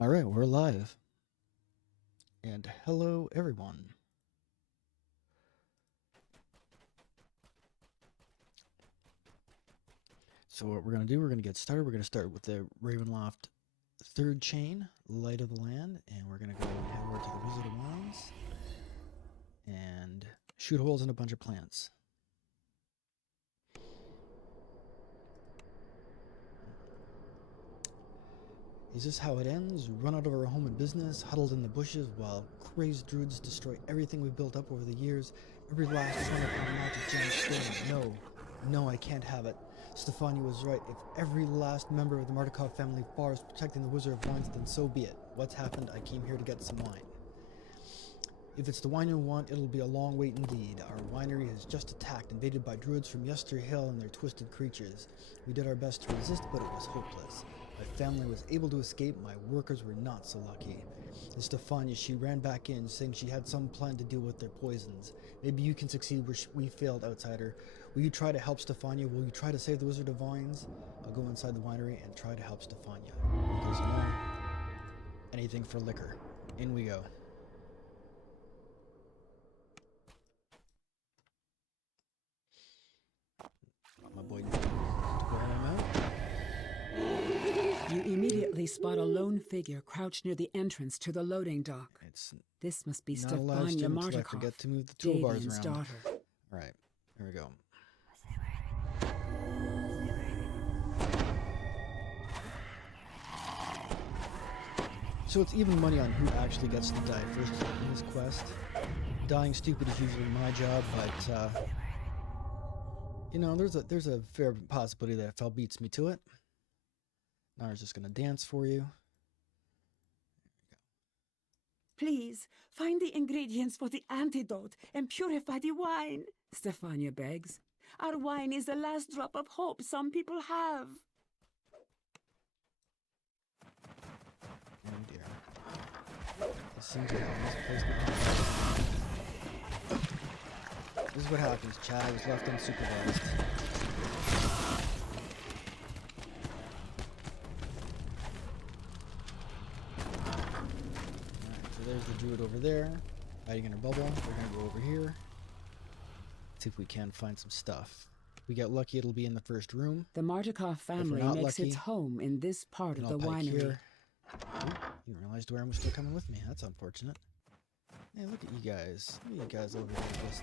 All right, we're live. And hello, everyone. So what we're going to do, we're going to get started. We're going to start with the Ravenloft third chain, Light of the Land, and we're going to go head over to the Wizard of Wands and shoot holes in a bunch of plants. Is this how it ends? Run out of our home and business, huddled in the bushes while crazed druids destroy everything we've built up over the years, every last one of our magic gem stolen. No, I can't have it. Stefania was right. If every last member of the Markovia family bars protecting the Wizard of Wines, then so be it. What's happened? I came here to get some wine. If it's the wine you want, it'll be a long wait indeed. Our winery is just attacked, invaded by druids from Yesterhill and their twisted creatures. We did our best to resist, but it was hopeless. My family was able to escape, my workers were not so lucky. And Stefania, she ran back in, saying she had some plan to deal with their poisons. Maybe you can succeed where we failed, outsider. Will you try to help Stefania? Will you try to save the Wizard of Vines? I'll go inside the winery and try to help Stefania. Because, you know, anything for liquor. In we go. My boy, where am I? You immediately spot a lone figure crouched near the entrance to the loading dock. This must be Stefania Markovia, forget to move the toolbars Davian's around. daughter. All right, here we go. So it's even money on who actually gets to die first in this quest. Dying stupid is usually my job, but you know, there's a fair possibility that Fel beats me to it. Nara's just gonna dance for you. Please, find the ingredients for the antidote and purify the wine, Stefania begs. Our wine is the last drop of hope some people have. Oh dear. This seems like a misplacement. This is what happens, Chad. I was left unsupervised. Alright, so there's the druid over there, hiding in her bubble. We're gonna go over here. See if we can find some stuff. If we get lucky, it'll be in the first room. The Markovia family makes its home in this part of the winery. Here. Ooh, you realized Dwayne was still coming with me. That's unfortunate. Hey, look at you guys. Look at you guys over there just...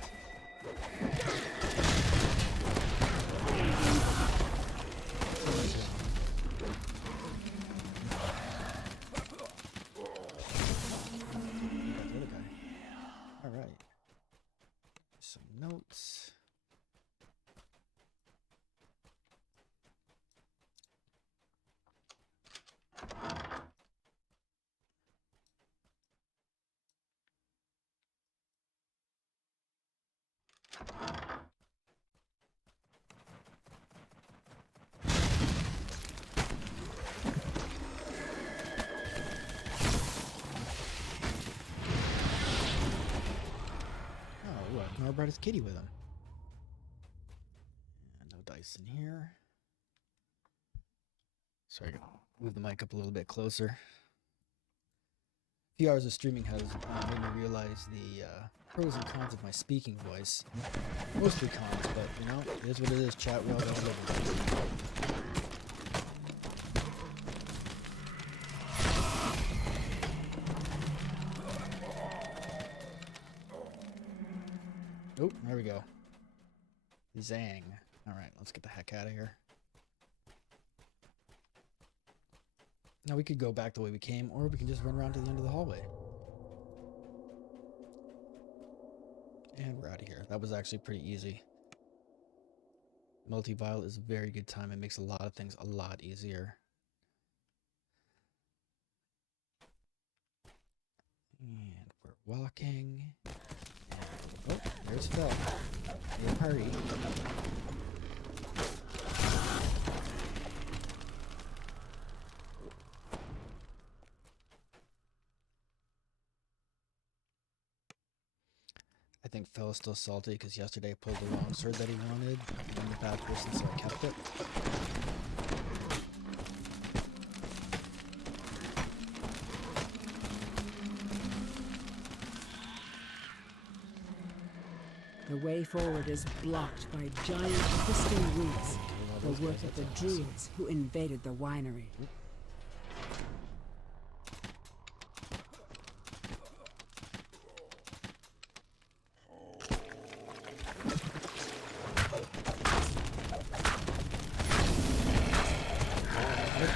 All right. Some notes. Nor brought his kitty with him. And no dice in here. Sorry, I gotta move the mic up a little bit closer. A few hours of streaming has made me realize the pros and cons of my speaking voice. Mostly cons, but you know, it is what it is. Chat, we all gotta live with it. Oh, there we go. Zang. Alright, let's get the heck out of here. Now we could go back the way we came, or we can just run around to the end of the hallway. And we're out of here. That was actually pretty easy. Multi-vial is a very good time. It makes a lot of things a lot easier. And we're walking. Oh, there's Phil. Hey, party. I think Phil is still salty because yesterday I pulled the wrong sword that he wanted. I'm the bad person, so I kept it. The way forward is blocked by giant twisting roots, the work of the druids who invaded the winery.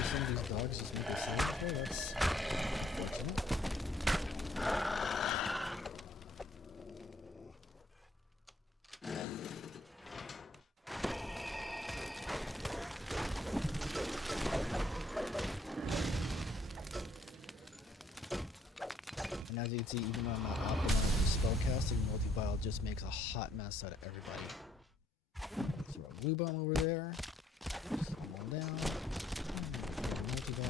Some of these dogs just make it safe. Oh, that's unfortunate. And as you can see, even though I'm not optimized for spellcasting, multi-bile just makes a hot mess out of everybody. Throw a blue bomb over there. Just one down. Multi-bile.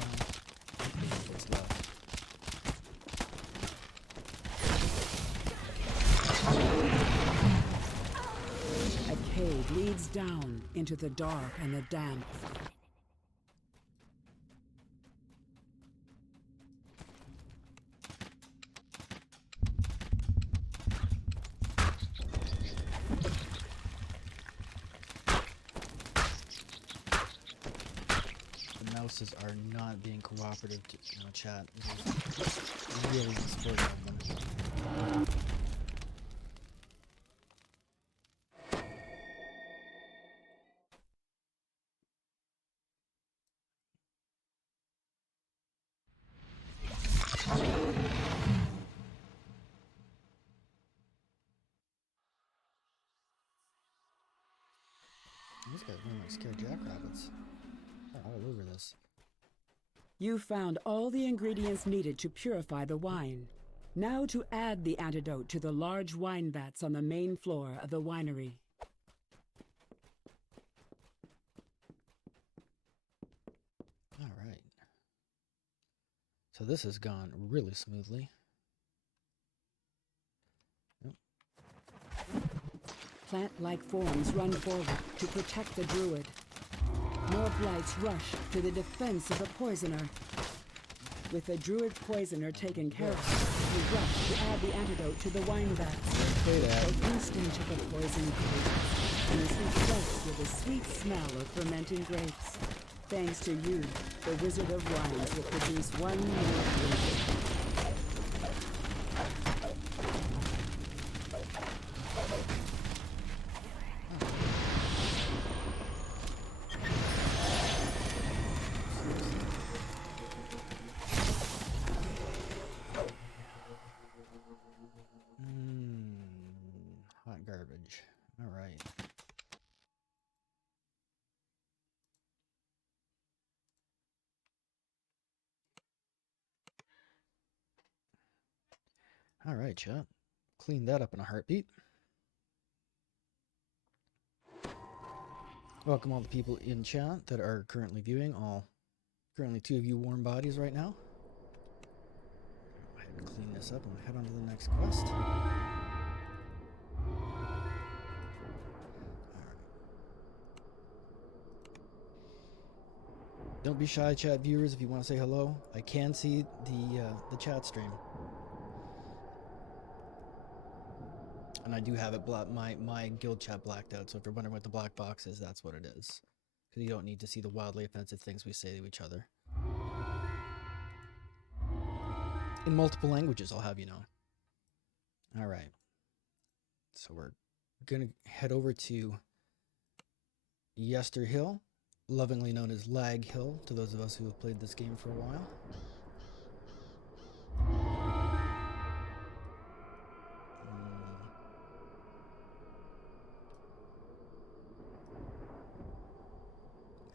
What's left? A cave leads down into the dark and the damp. Mouses are not being cooperative to, chat. This is really supportive of them. These guys are like scared jackrabbits. They're all over this. You found all the ingredients needed to purify the wine. Now to add the antidote to the large wine vats on the main floor of the winery. All right. So this has gone really smoothly. Plant-like forms run forward to protect the druid. More blights rush to the defense of the poisoner. With the druid poisoner taken care of, you rush to add the antidote to the wine vats. The blue stench of the poison causes, and is replaced with a sweet smell of fermenting grapes. Thanks to you, the Wizard of Wines will produce one more drink. Hot garbage. All right. All right, chat. Clean that up in a heartbeat. Welcome all the people in chat that are currently viewing. Currently 2 of you warm bodies right now. Go ahead and clean this up and head on to the next quest. Don't be shy, chat viewers, if you want to say hello. I can see the chat stream. And I do have it my guild chat blacked out, so if you're wondering what the black box is, that's what it is. Because you don't need to see the wildly offensive things we say to each other. In multiple languages, I'll have you know. Alright. So we're going to head over to Yester Hill, lovingly known as Lag Hill, to those of us who have played this game for a while.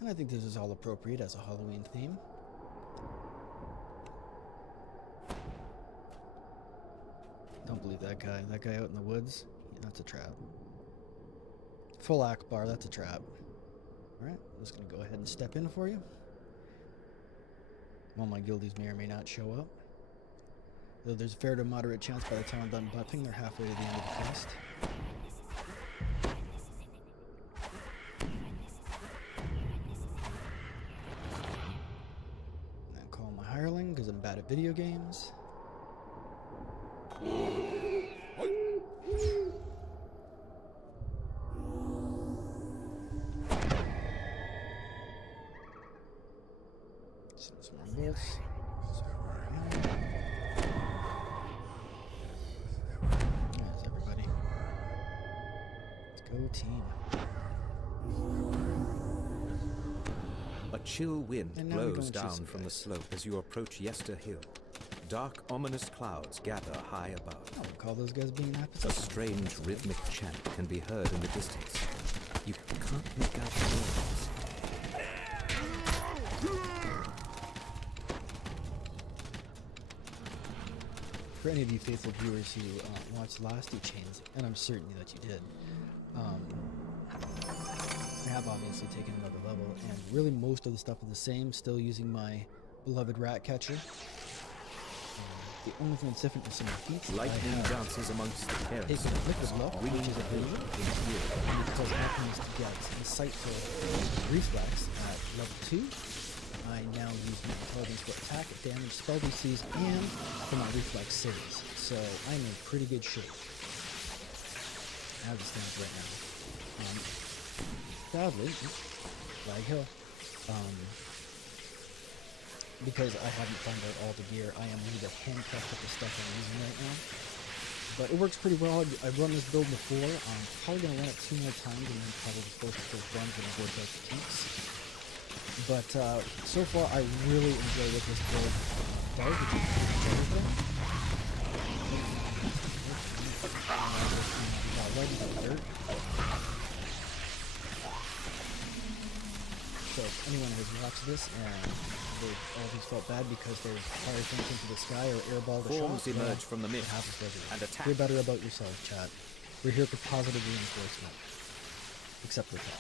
And I think this is all appropriate as a Halloween theme. Don't believe that guy. That guy out in the woods, that's a trap. Full Akbar, that's a trap. Alright, I'm just going to go ahead and step in for you. Well, my guildies may or may not show up. Though there's a fair to moderate chance by the time I'm done buffing, they're halfway to the end of the quest. And then call my hireling, because I'm bad at video games. Some more bolts. There's everybody. Let's go, team. A chill wind And now we go blows and chase down some from the guys. slope as you approach Yester Hill. Dark, ominous clouds gather high above. I would call those guys being A appetite. strange rhythmic chant can be heard in the distance. You can't make out the words. For any of you faithful viewers who watched the last two chains, and I'm certain that you did, I have obviously taken another level, and really most of the stuff is the same, still using my beloved rat catcher. The only thing that's different is some of the feats that I Lightning have dances amongst the taken terraces. liquid luck, which is a ability, and because Alchemist gets insightful reflex at level 2, I now use my intelligence for attack, damage, spell DCs, and for my reflex saves. So I'm in pretty good shape as it stands right now. Sadly, Flag Hill, because I haven't found out all the gear, I am a little bit handcuffed with the stuff I'm using right now. But it works pretty well. I've run this build before. I'm probably going to run it 2 more times and then probably force the first runs when I work out the kinks. But so far, I really enjoy what this build does, which is everything. Right into the dirt. So if anyone has watched this and they've always felt bad because there's fire things into the sky or airball the shot, Forms emerge from the it mist happens to everyone. and attack. Feel better about yourself, chat. We're here for positive reinforcement. Except for that.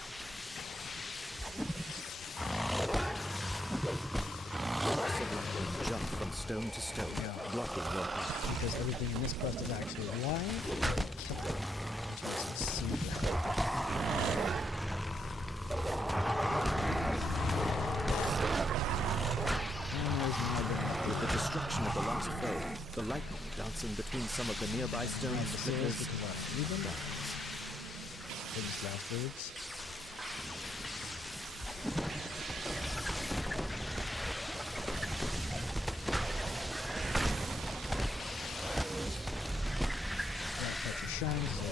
Jump from stone to stone, blocking your path. Because everything in this quest is actually live. With the destruction of the last foe, the lightning dancing between some of the nearby stones flickers and dies. These last words. Shines, so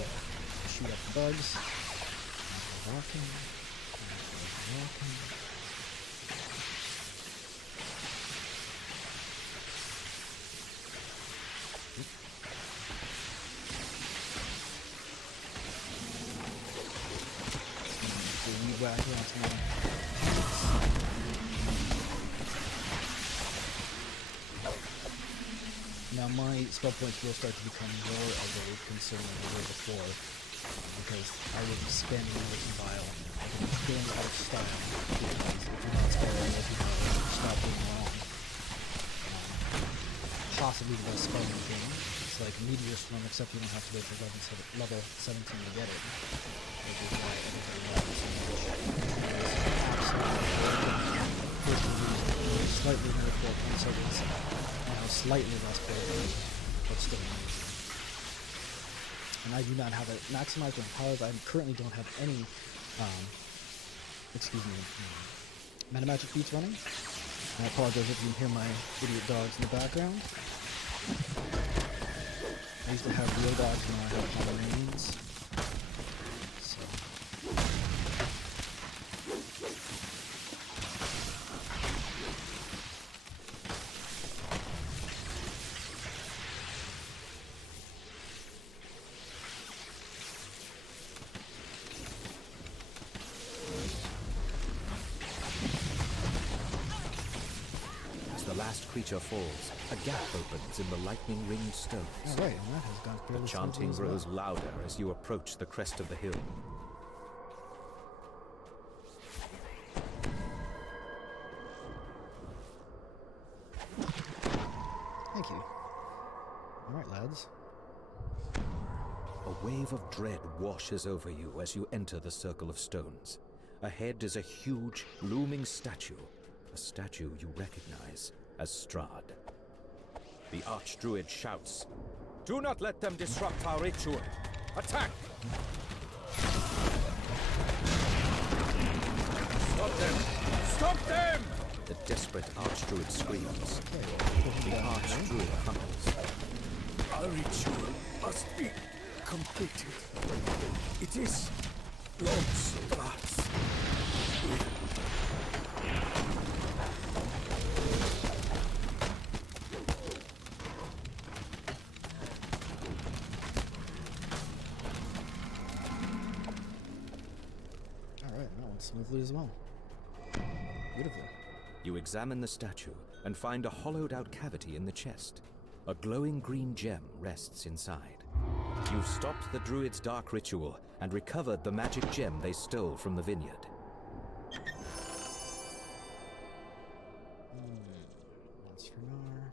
shoot up the bugs. Walking. Walking. So we whack around some more. Now my spell points will start to become more of a concern than they were before, because I will be spamming this vial. I can be going out of style, because if you're not spelling, if you know, stop being wrong. Possibly the best spell in the game. It's like Meteor Storm, except you don't have to wait for level 17 to get it, which is why everybody loves it so much. Absolutely slightly more important, so it's slightly less powerful, but still amazing. And I do not have it maximized on powers. I currently don't have any, meta magic feats running. I apologize if you can hear my idiot dogs in the background. I used to have real dogs, and now I have Pomeranians. So. The last creature falls, a gap opens in the lightning-ringed stones. All right, and that has gone fairly The chanting smoothly as well. grows louder as you approach the crest of the hill. Thank you. All right, lads. A wave of dread washes over you as you enter the circle of stones. Ahead is a huge, looming statue, a statue you recognize as Strahd. The Archdruid shouts, "Do not let them disrupt our ritual! Attack!" Stop them! Stop them! The desperate archdruid screams. Okay, well, push him The down here. archdruid crumbles. Our ritual must be completed. It is Lord's. Alright, that went smoothly as well. Beautiful. You examine the statue and find a hollowed-out cavity in the chest. A glowing green gem rests inside. You've stopped the druid's dark ritual and recovered the magic gem they stole from the vineyard. That's for Nar.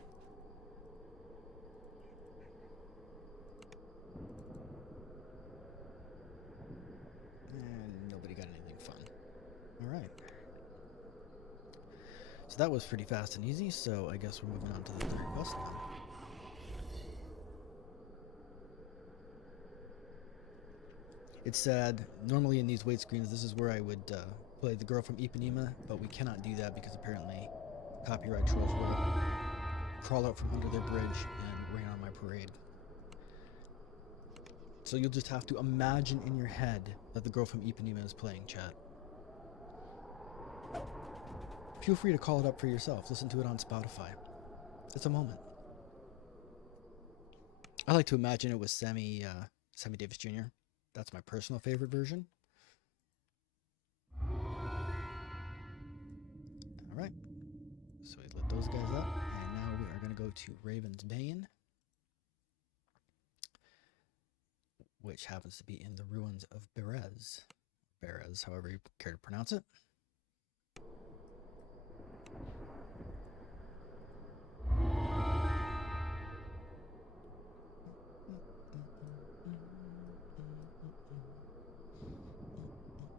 And nobody got anything fun. Alright. So that was pretty fast and easy, so I guess we're moving on to the third quest now. It's sad. Normally in these wait screens, this is where I would play the girl from Ipanema, but we cannot do that because apparently copyright trolls will crawl out from under their bridge and rain on my parade. So you'll just have to imagine in your head that the girl from Ipanema is playing, chat. Feel free to call it up for yourself. Listen to it on Spotify. It's a moment. I like to imagine it was Sammy Davis Jr. That's my personal favorite version. Alright. So we lit those guys up. And now we are going to go to Raven's Bane, which happens to be in the ruins of Berez. Berez, however you care to pronounce it.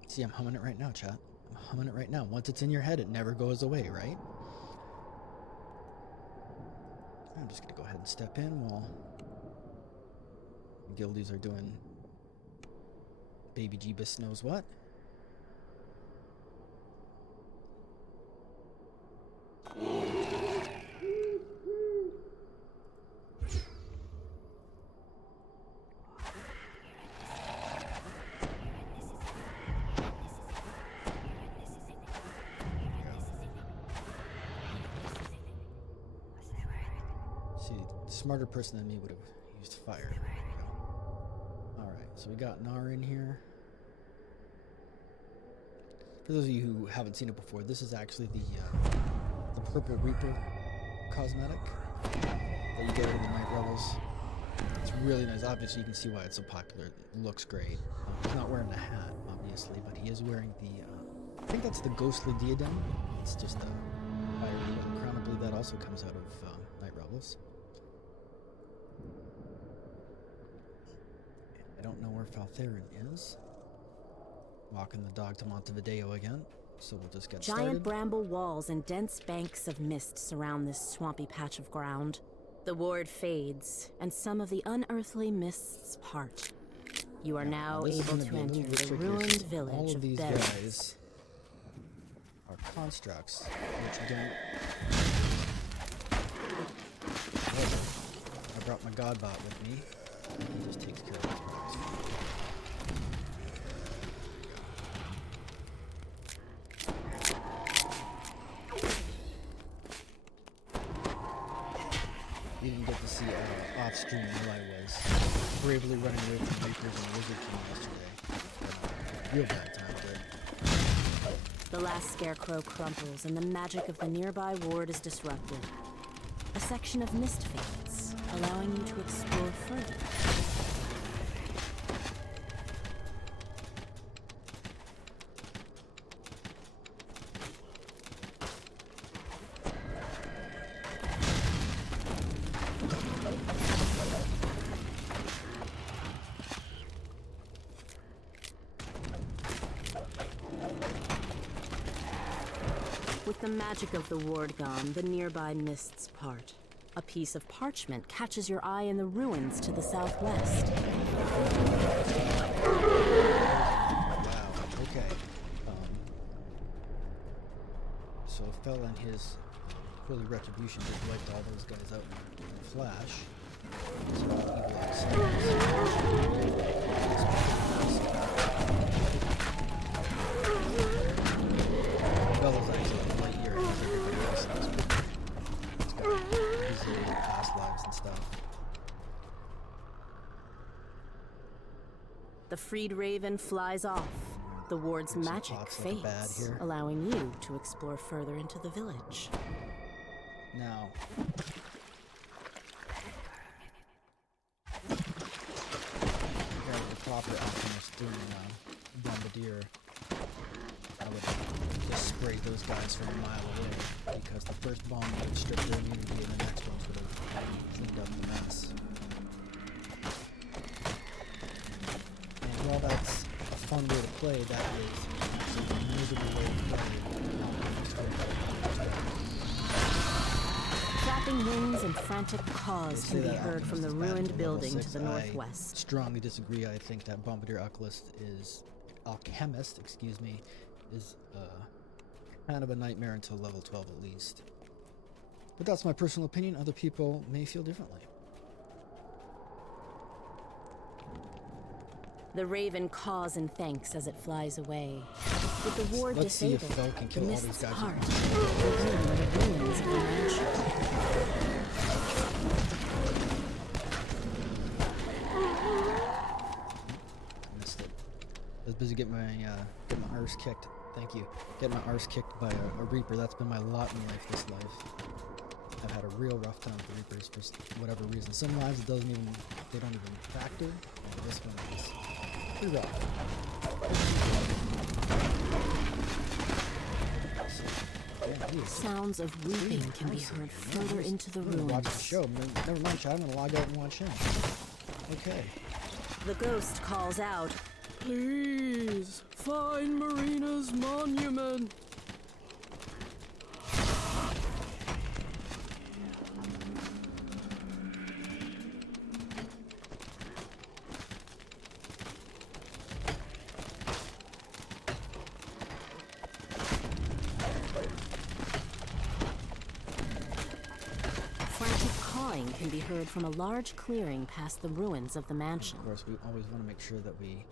See, I'm humming it right now, chat. I'm humming it right now. Once it's in your head, it never goes away, right? I'm just going to go ahead and step in while guildies are doing baby Jeebus knows what. Smarter person than me would have used fire. Alright, so we got Nar in here. For those of you who haven't seen it before, this is actually the Purple Reaper cosmetic that you get in the Night Rebels. It's really nice. Obviously, you can see why it's so popular. It looks great. He's not wearing a hat, obviously, but he is wearing the, I think that's the Ghostly Diadem. It's just a fire crown. I believe that also comes out of Night Rebels. I don't know where Faltherin is. Walking the dog to Montevideo again, so we'll just get started. Giant bramble walls and dense banks of mist surround this swampy patch of ground. The ward fades, and some of the unearthly mists part. You are now This is able gonna to be a little enter bit the trickier ruined since village all of of these Berez. guys are constructs, which don't. I brought my Godbot with me. He just takes care of those guys. You didn't get to see off stream while I was bravely running away from Reapers and Wizard King yesterday. Real bad time, but The last scarecrow crumples, and the magic of the nearby ward is disrupted. A section of mist fades, allowing you to explore further. With the magic of the ward gone, the nearby mists part. A piece of parchment catches your eye in the ruins to the southwest. wow, okay. so Fell and his holy retribution just wiped all those guys out in a flash. So evil Fell is actually a light year against everybody else in this book. It's got visited past lives and stuff. The freed raven flies off. The ward's There's some magic pops like a bad fades, here. allowing you to explore further into the village. Now, the proper alchemist doing bombardier, I would just spray those guys from a mile away, because the first bomb would strip their immunity and the next ones would have cleaned up the mess. And while that's a fun way to play, that is actually a miserable way to play. Flapping wings and frantic caws They can say be that heard from the Alchemist is bad ruined until level building to 6. the I northwest. strongly disagree. I think that Bombardier Alchemist, is kind of a nightmare until level 12 at least. But that's my personal opinion. Other people may feel differently. The raven caws in thanks as it flies away. With the ward Let's see if disabled, Fel can the kill all these mist's guys. heart, revealing the ruins of the mansion. Missed it. I was busy getting my arse kicked. Thank you. Getting my arse kicked by a Reaper. That's been my lot in life this life. I've had a real rough time with Reapers for whatever reason. Some lives they don't even factor. And this one is pretty rough. Sounds of weeping can be heard further into the I'm gonna watch the ruins. show. Never mind, chat. I'm gonna log out and watch him. Okay. The ghost calls out, Please, find Marina's monument. frantic cawing can be heard from a large clearing past the ruins of the mansion. Of course, we always want to make sure that we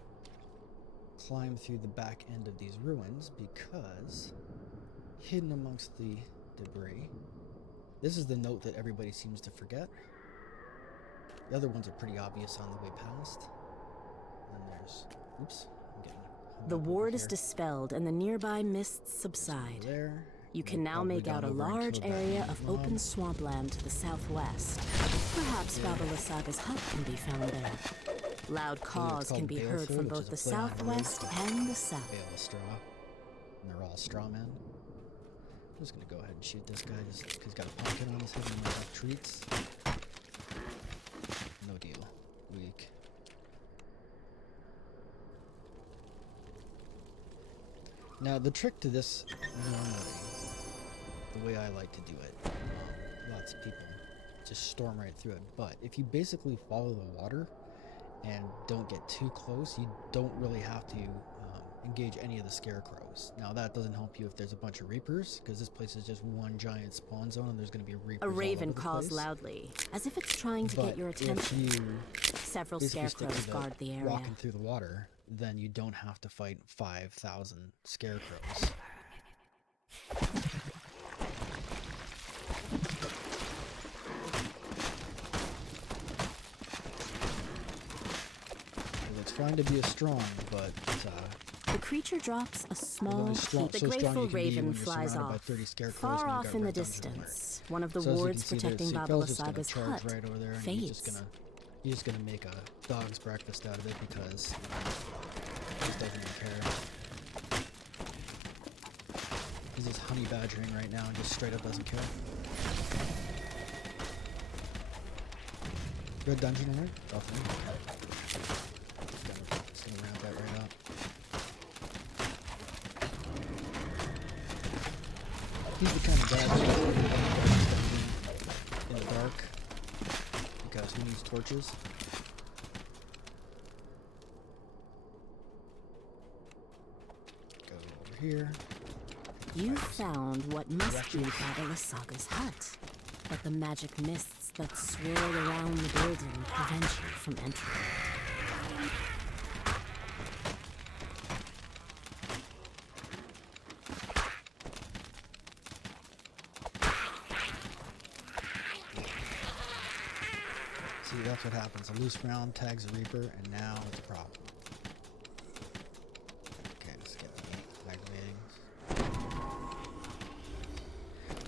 climb through the back end of these ruins, because hidden amongst the debris, this is the note that everybody seems to forget. The other ones are pretty obvious on the way past. And there's, oops, I'm getting hung The up over ward is here. dispelled and the nearby mists subside. There. You and can I've now probably make out gone a over and large killed that area of mob. open swampland to the southwest. Perhaps Baba Lysaga's hut can be found there. Loud caws called can be heard Baleful, from which both is the a play on southwest words. and the south. Bale of straw. And they're all straw men. I'm just gonna go ahead and shoot this guy just because he's got a pumpkin on his head and might have treats. No deal. Weak. Now the trick to this, normally, the way I like to do it, lots of people just storm right through it, but if you basically follow the water and don't get too close, you don't really have to engage any of the scarecrows. Now that doesn't help you if there's a bunch of reapers, because this place is just one giant spawn zone and there's going to be reapers A all raven over the calls place. loudly, as if it's trying to But get your if attention. you Several basically stick scarecrows to guard the area. walking through the water, then you don't have to fight 5,000 scarecrows. It's fine to be a strong, but The creature drops a small only strong- heap. The so strong grateful you can be raven when you're flies surrounded by off. 30 scarecrows Far and you off got in the red dungeon distance, one of the So as you wards can see, protecting see, Baba Phil's just gonna Lysaga's charge hut right over there, and fades. he's just gonna make a dog's breakfast out of it because he just doesn't even care. He's just honey badgering right now and just straight up doesn't care. Red dungeon in there? Definitely. Just gonna round that right up. He's the kind of guy that in the dark, because who needs torches? Go over here. You found what must be Babalasaga's hut, but the magic mists that swirl around the building prevent you from entering. See, that's what happens. A loose round tags a Reaper, and now it's a problem. Okay, let's get the aggravating.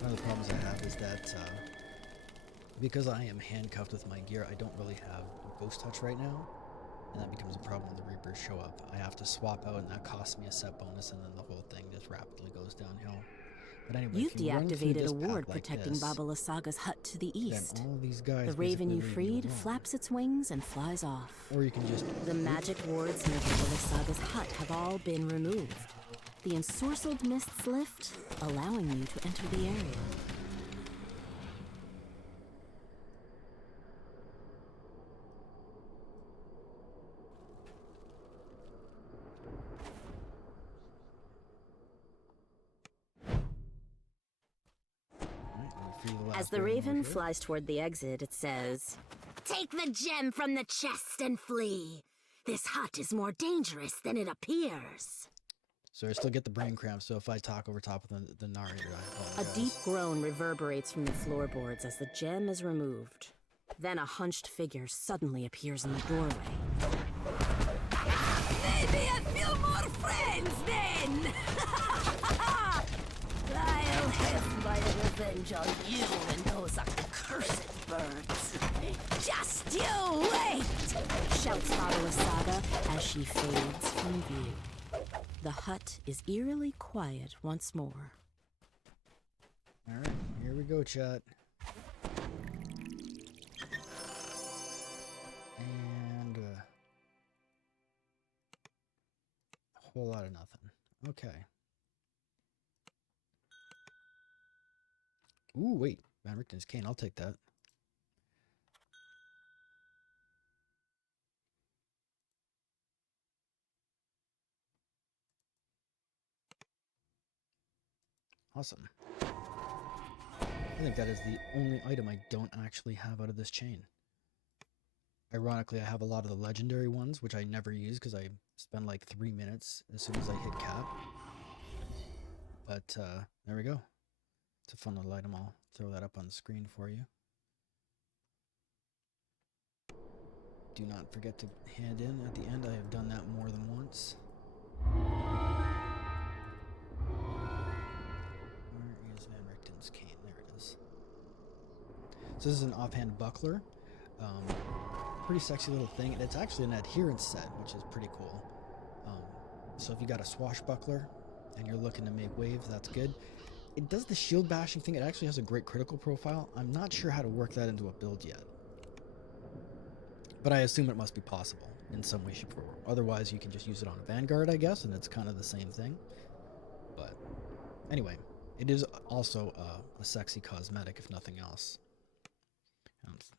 One of the problems I have is that because I am handcuffed with my gear, I don't really have Ghost Touch right now, and that becomes a problem when the Reapers show up. I have to swap out, and that costs me a set bonus, and then the whole thing just rapidly goes downhill. But anyway, You've if you run through deactivated this a ward path like protecting this, Babalasaga's hut to the then east. all these guys The raven basically you leave you freed alone. flaps its wings and flies off. Or you can just The magic wards near Babalasaga's hut have all been removed. The ensorcelled mists lift, allowing you to enter the area. As the raven flies toward the exit, it says, "Take the gem from the chest and flee. This hut is more dangerous than it appears." So I still get the brain cramps, so if I talk over top of the narrator, I A apologize. deep groan reverberates from the floorboards as the gem is removed. Then a hunched figure suddenly appears in the doorway. Maybe a few more friends then! I'll have my revenge on you and those accursed birds. Just you wait! Shouts Babalassaga as she fades from view. The hut is eerily quiet once more. Alright, here we go, chat. And a whole lot of nothing. Okay. Ooh, wait. Van Richten's cane. I'll take that. Awesome. I think that is the only item I don't actually have out of this chain. Ironically, I have a lot of the legendary ones, which I never use because I spend like 3 minutes as soon as I hit cap. But there we go. It's a fun little item. I'll throw that up on the screen for you. Do not forget to hand in at the end. I have done that more than once. Where is Van Richten's cane? There it is. So this is an Offhand Buckler. Pretty sexy little thing. And it's actually an adherence set, which is pretty cool. So if you got a swashbuckler and you're looking to make waves, that's good. It does the shield bashing thing. It actually has a great critical profile. I'm not sure how to work that into a build yet. But I assume it must be possible in some way, shape, or form. Otherwise, you can just use it on a Vanguard, I guess, and it's kind of the same thing. But anyway, it is also a sexy cosmetic, if nothing else.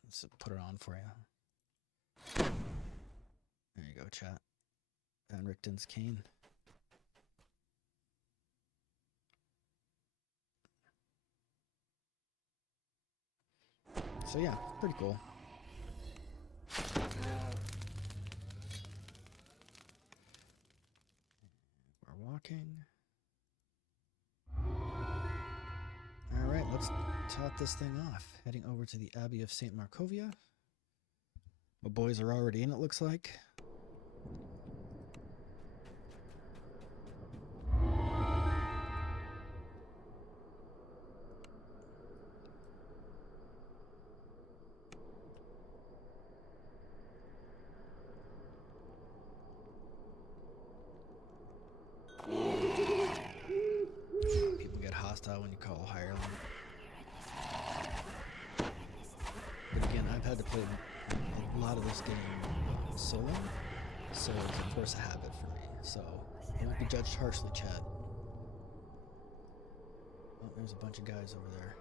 Let's put it on for you. There you go, chat. Van Richten's cane. So yeah, pretty cool. We're walking. Alright, let's top this thing off. Heading over to the Abbey of St Markovia. My boys are already in, it looks like. People get hostile when you call hireling. But again, I've had to play a lot of this game solo, so it's of course a habit for me. So I won't be judged harshly, Chad. Oh, there's a bunch of guys over there.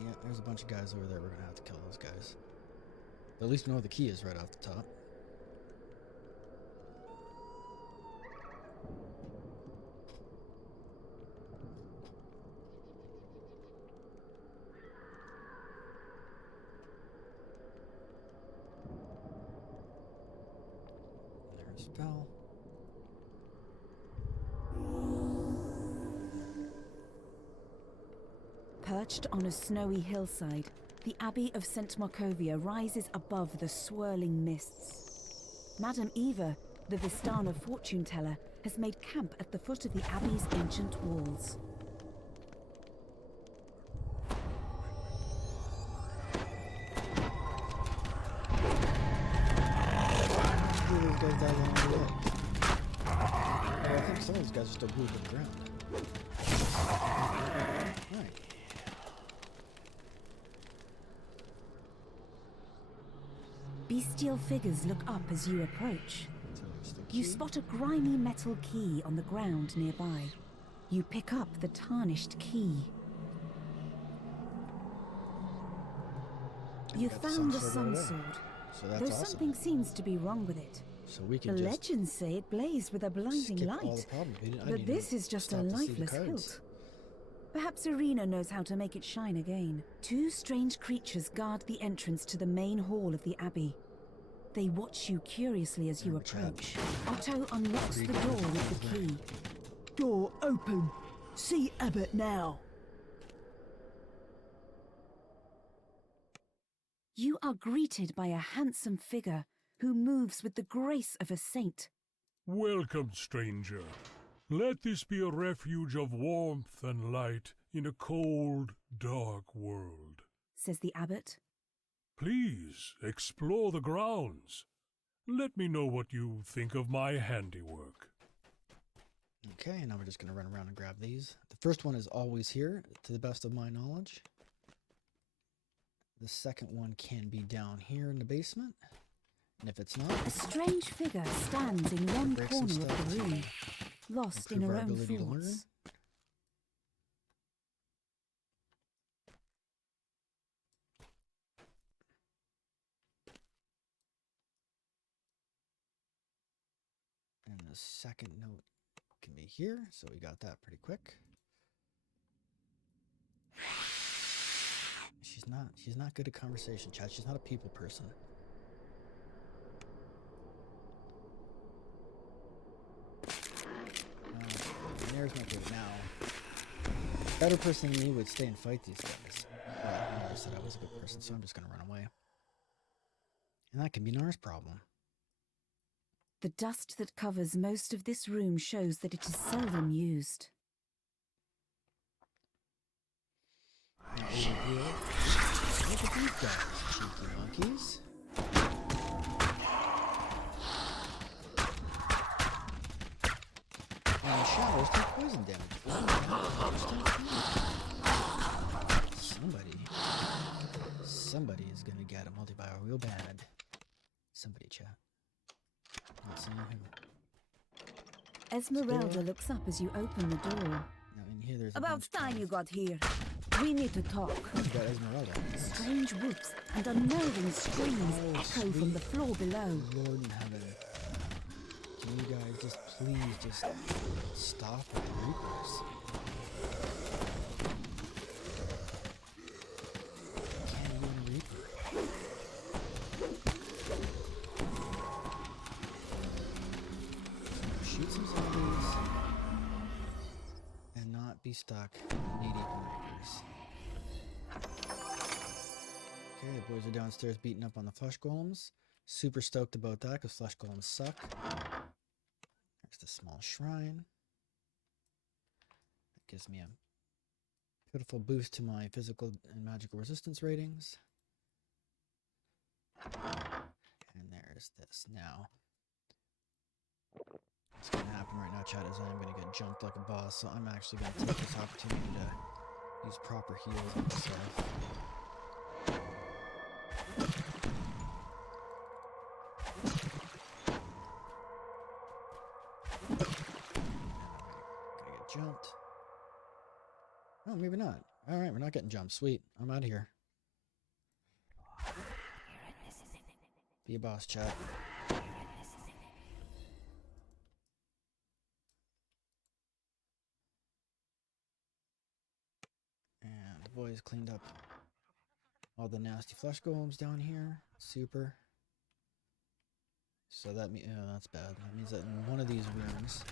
Yeah, there's a bunch of guys over there. We're gonna have to kill those guys. But at least we know where the key is right off the top. pal. Perched on a snowy hillside, the Abbey of St Markovia rises above the swirling mists. Madame Eva, the Vistana fortune teller, has made camp at the foot of the Abbey's ancient walls. These guys died along the way. Well, I think some of these guys are still glued to the ground. Right. Bestial figures look up as you approach. So there's the You key. spot a grimy metal key on the ground nearby. You pick up the tarnished key. And we You got the found the sun sun sword right sword, So that's though awesome. something seems to be wrong with it. So we The can just legends say it blazed with a blinding skip all the light, problems. I but didn't this even is just a stop to see the lifeless cards. hilt. Perhaps Irina knows how to make it shine again. Two strange creatures guard the entrance to the main hall of the Abbey. They watch you curiously as you Remember, chat. approach. Otto unlocks the Read door the with the ring. key. Door open. See Abbot now. You are greeted by a handsome figure who moves with the grace of a saint. Welcome, stranger. Let this be a refuge of warmth and light in a cold, dark world. Says the abbot. Please explore the grounds. Let me know what you think of my handiwork. Okay, now we're just going to run around and grab these. The first one is always here, to the best of my knowledge. The second one can be down here in the basement. And if it's not, A strange figure stands in one break some corner stuff of the to room, lost in improve her our own ability to learn. thoughts. And the second note can be here, so we got that pretty quick. She's not good at conversation, chat. She's not a people person. There's my favorite now. Better person than me would stay and fight these guys. Well, I never said I was a good person, so I'm just gonna run away. And that can be Nar's problem. The dust that covers most of this room shows that it is seldom used. Now over here, look at these guys, cheeky monkeys. And showers take poison damage. Somebody is gonna get a multi-bio real bad. Somebody, chat. Not saying who. Esmeralda Door. looks up as you open the door. Now in here there's a About bunch time of- you got here. We need to talk. You got Esmeralda. Strange whoops and unnerving screams Oh, echo from the floor below. Lord in heaven. Can you guys just please just stop with the Reapers? Can't even a Reaper. Shoot some zombies and not be stuck knee-deep in Reapers. Okay, the boys are downstairs beating up on the flesh golems. Super stoked about that because flesh golems suck. There's the small shrine. That gives me a pitiful boost to my physical and magical resistance ratings. And there's this. Now, what's going to happen right now, chat, is I'm going to get jumped like a boss. So I'm actually going to take this opportunity to use proper heals on myself. Gonna get jumped. Oh, maybe not. Alright, we're not getting jumped. Sweet. I'm out of here. Be a boss, chat. And the boys cleaned up all the nasty flesh golems down here. Super. So that means that's bad. That means that in one of these rooms,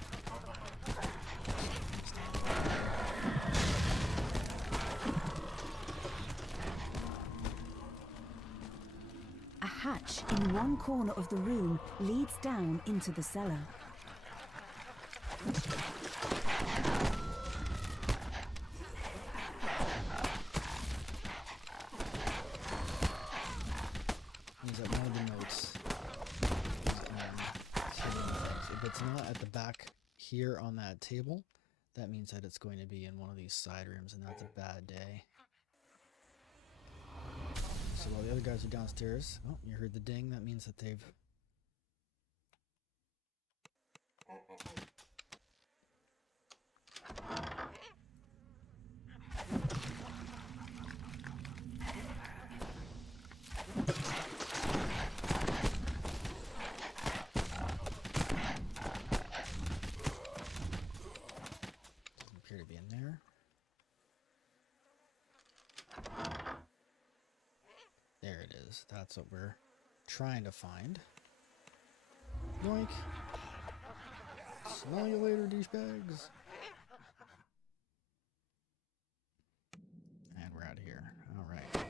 A hatch in one corner of the room leads down into the cellar. means that one of the notes is hidden things. If it's not at the back here on that table, that means that it's going to be in one of these side rooms, and that's a bad day. So while the other guys are downstairs, oh, you heard the ding, that means that they've... Doesn't appear to be in there. There it is. That's what we're trying to find. Yoink! Smell you later, douchebags! And we're out of here. Alright.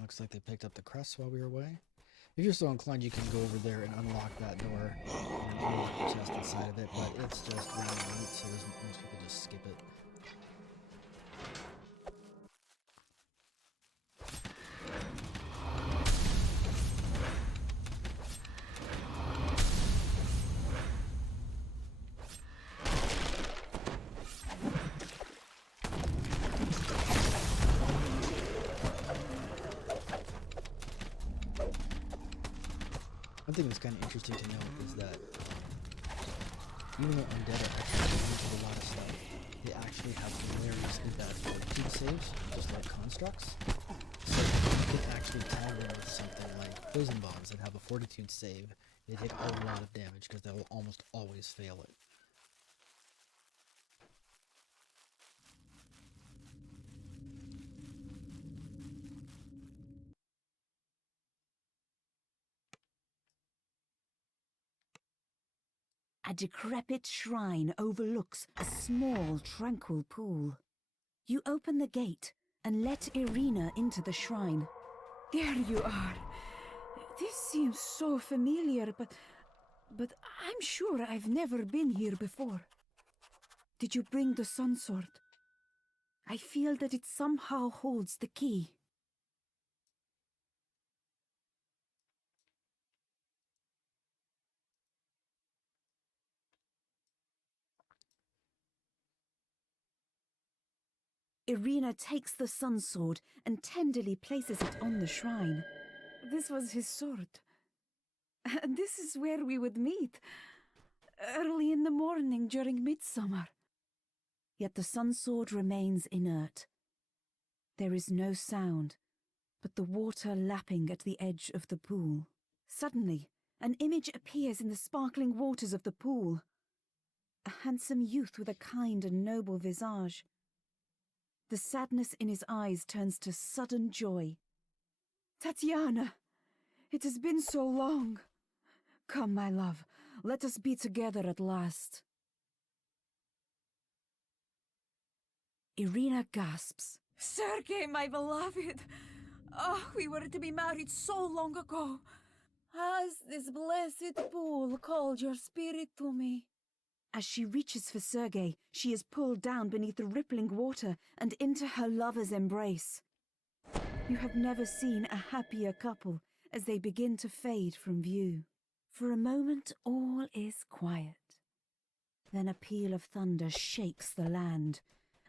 Looks like they picked up the crest while we were away. If you're so inclined, you can go over there and unlock that door and unlock the chest inside of it, but it's just really neat, so most people just skip it. One thing that's kind of interesting to note is that even though undead are actually immune to a lot of stuff, they actually have hilariously bad fortitude saves, just like constructs. So you can actually tag them with something like poison bombs that have a fortitude save. They take a lot of damage because they will almost always fail it. A decrepit shrine overlooks a small, tranquil pool. You open the gate and let Irina into the shrine. There you are. This seems so familiar, but I'm sure I've never been here before. Did you bring the sun sword? I feel that it somehow holds the key. Irina takes the sun sword and tenderly places it on the shrine. This was his sword. And this is where we would meet. Early in the morning during midsummer. Yet the sun sword remains inert. There is no sound, but the water lapping at the edge of the pool. Suddenly, an image appears in the sparkling waters of the pool. A handsome youth with a kind and noble visage. The sadness in his eyes turns to sudden joy. Tatiana, it has been so long. Come, my love, let us be together at last. Irina gasps. Sergei, my beloved! Oh, we were to be married so long ago. Has this blessed pool called your spirit to me? As she reaches for Sergei, she is pulled down beneath the rippling water and into her lover's embrace. You have never seen a happier couple as they begin to fade from view. For a moment, all is quiet. Then a peal of thunder shakes the land,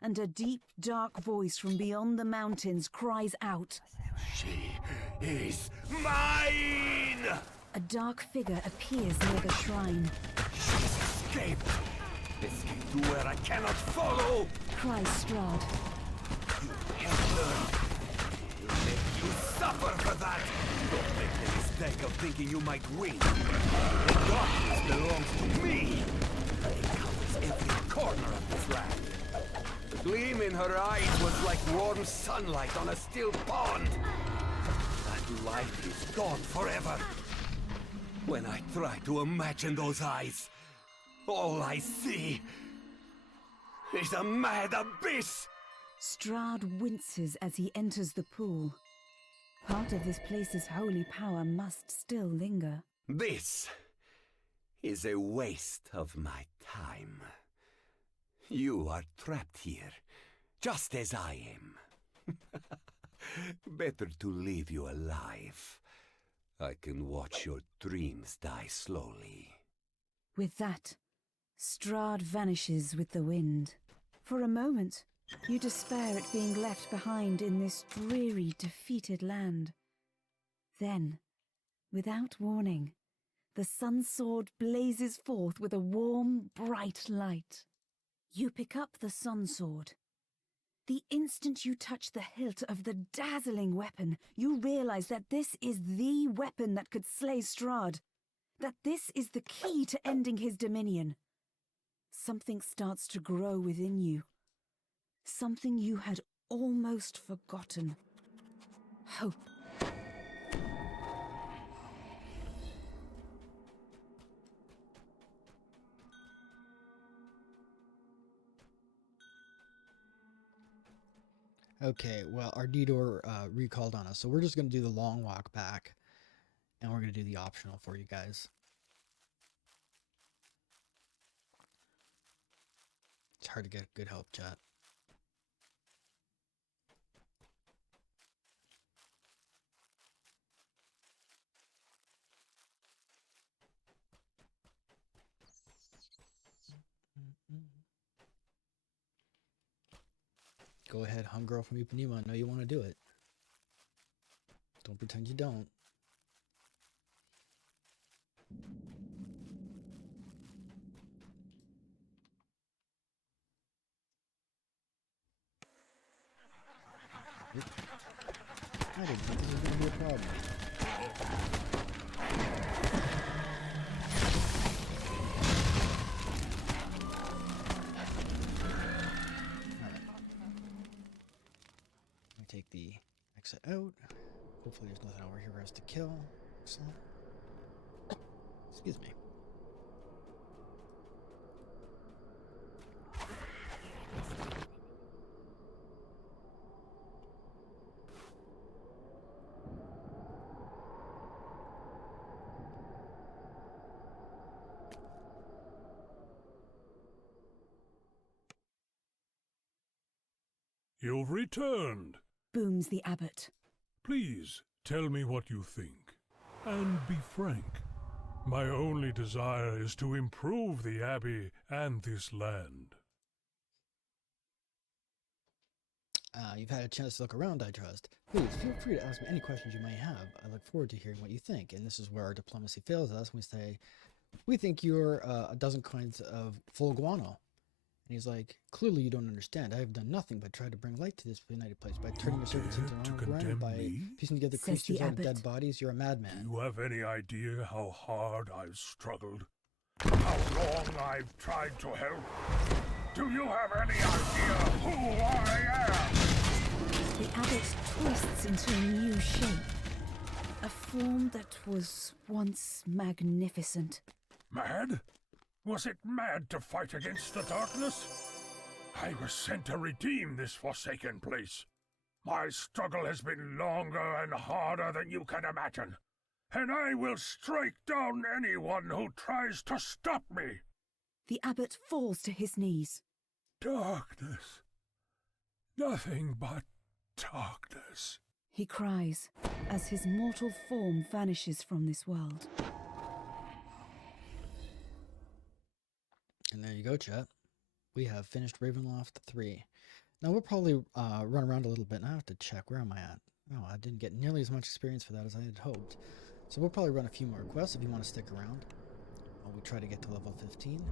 and a deep, dark voice from beyond the mountains cries out, "She is mine!" A dark figure appears near the shrine. She's escaped! Escaped to where I cannot follow! Cries Strahd. You Hitler! I'll make you suffer for that! Don't make any mistake of thinking you might win. The darkness belongs to me. It covers every corner of this land. The gleam in her eyes was like warm sunlight on a still pond. That light is gone forever. When I try to imagine those eyes, all I see is a mad abyss! Strahd winces as he enters the pool. Part of this place's holy power must still linger. This is a waste of my time. You are trapped here, just as I am. Better to leave you alive. I can watch your dreams die slowly. With that, Strahd vanishes with the wind. For a moment, you despair at being left behind in this dreary, defeated land. Then, without warning, the sun sword blazes forth with a warm, bright light. You pick up the sun sword. The instant you touch the hilt of the dazzling weapon, you realize that this is the weapon that could slay Strahd. That this is the key to ending his dominion. Something starts to grow within you. Something you had almost forgotten. Hope. Okay, well, our DDO recalled on us, so we're just going to do the long walk back, and we're going to do the optional for you guys. It's hard to get good help, chat. Go ahead, homegirl from Ipanema. I know you want to do it. Don't pretend you don't. I didn't think this was going to be a problem. Take the exit out. Hopefully there's nothing over here for us to kill. Excellent. Excuse me. You've returned. Booms the abbot. Please, tell me what you think. And be frank. My only desire is to improve the Abbey and this land. You've had a chance to look around, I trust. Please, feel free to ask me any questions you may have. I look forward to hearing what you think. And this is where our diplomacy fails us. We say, we think you're a dozen kinds of full guano. And he's like, clearly you don't understand. I have done nothing but try to bring light to this united place by turning your servants into ground, by piecing together creatures out of dead bodies. You're a madman. Do you have any idea how hard I've struggled? How long I've tried to help? Do you have any idea who I am? The abbot twists into a new shape. A form that was once magnificent. Mad? Was it mad to fight against the darkness? I was sent to redeem this forsaken place. My struggle has been longer and harder than you can imagine, and I will strike down anyone who tries to stop me. The abbot falls to his knees. Darkness. Nothing but darkness. He cries as his mortal form vanishes from this world. And there you go, chat. We have finished Ravenloft 3. Now we'll probably run around a little bit, and I have to check. Where am I at? Oh, I didn't get nearly as much experience for that as I had hoped. So we'll probably run a few more quests if you want to stick around. While we try to get to level 15.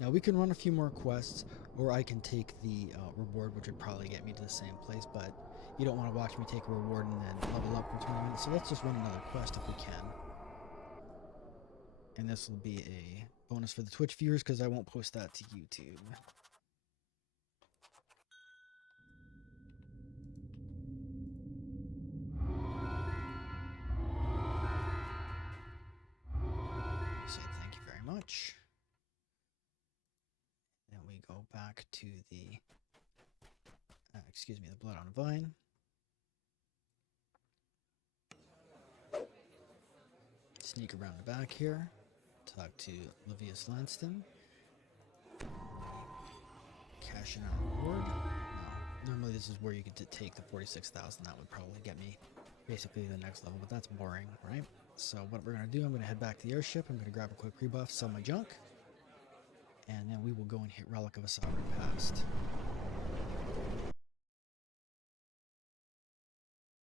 Now we can run a few more quests, Or I can take the reward, which would probably get me to the same place, but you don't want to watch me take a reward and then level up for 20 minutes. So let's just run another quest if we can. And this will be a bonus for the Twitch viewers because I won't post that to YouTube. Say thank you very much. Then we go back to the, excuse me, the Blood on Vine. Sneak around the back here. Talk to Livius Lanston. Cash in our reward. No, normally this is where you get to take the 46,000. That would probably get me basically the next level, but that's boring, right? So what we're going to do, I'm going to head back to the airship. I'm going to grab a quick rebuff, sell my junk, and then we will go and hit Relic of a Sovereign Past.